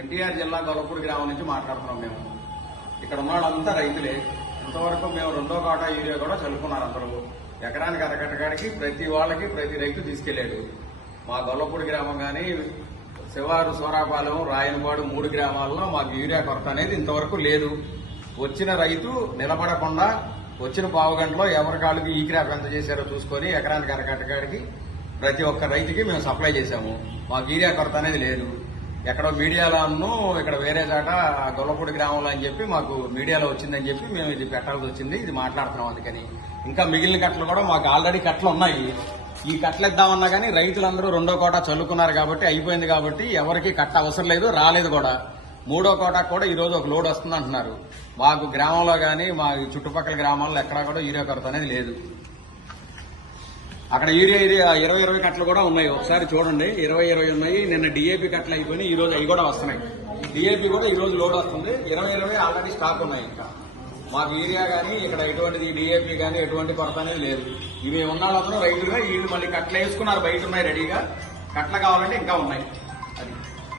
ఎన్టీఆర్ జిల్లా గొల్లపూడి గ్రామం నుంచి మాట్లాడుతున్నాం మేము. ఇక్కడ ఉన్న వాళ్ళంతా రైతులే. ఇంతవరకు మేము రెండో కాటా యూరియా కూడా చల్లుకున్నారు అందరూ. ఎకరానికి అరగట్టగాడికి ప్రతి వాళ్ళకి ప్రతి రైతు తీసుకెళ్ళాడు మా గొల్లపూడి గ్రామం కానీ శివారు సోరాపాలెం రాయనపాడు మూడు గ్రామాల్లో మాకు యూరియా కొరత అనేది ఇంతవరకు లేదు. వచ్చిన రైతు నిలబడకుండా వచ్చిన పావు గంటలో ఎవరి కాళ్ళకి ఈ క్రాప్ ఎంత చేశారో చూసుకొని ఎకరానికి అరకట్టగాడికి ప్రతి ఒక్క రైతుకి మేము సప్లై చేశాము. మాకు యూరియా కొరత అనేది లేదు. ఎక్కడో మీడియాలోనూ ఇక్కడ వేరే చాట గొల్లపూడి గ్రామంలో అని చెప్పి మాకు మీడియాలో వచ్చిందని చెప్పి మేము ఇది పెట్టాల్సి వచ్చింది ఇది మాట్లాడుతున్నాం అందుకని. ఇంకా మిగిలిన కట్టలు కూడా మాకు ఆల్రెడీ కట్టలు ఉన్నాయి. ఈ కట్టలు ఇద్దామన్నా కానీ రైతులందరూ రెండో కోట చల్లుకున్నారు కాబట్టి అయిపోయింది కాబట్టి ఎవరికి కట్ట అవసరం లేదు రాలేదు కూడా. మూడో కోట కూడా ఈరోజు ఒక లోడ్ వస్తుంది అంటున్నారు మాకు గ్రామంలో కానీ మా చుట్టుపక్కల గ్రామాల్లో ఎక్కడా కూడా యూరియా కొరత అనేది లేదు. అక్కడ యూరియా ఇది ఇరవై ఇరవై కట్టలు కూడా ఉన్నాయి. ఒకసారి చూడండి. ఇరవై ఇరవై ఉన్నాయి. నిన్న డిఏపి కట్టలు అయిపోయినాయి. ఈ రోజు అవి కూడా వస్తున్నాయి. డిఏపి కూడా ఈ రోజు లోడ్ వస్తుంది. ఇరవై ఇరవై ఆల్రెడీ స్టాక్ ఉన్నాయి ఇంకా. మాకు యూరియా కానీ ఇక్కడ ఎటువంటిది డిఏపి కానీ ఎటువంటి కొరత అనేది లేదు. ఇవి ఉన్న వాళ్ళందరూ రైతులుగా వీళ్ళు మళ్ళీ కట్టలు వేసుకున్నారు బయట ఉన్నాయి రెడీగా కట్టలు కావాలంటే ఇంకా ఉన్నాయి. అది.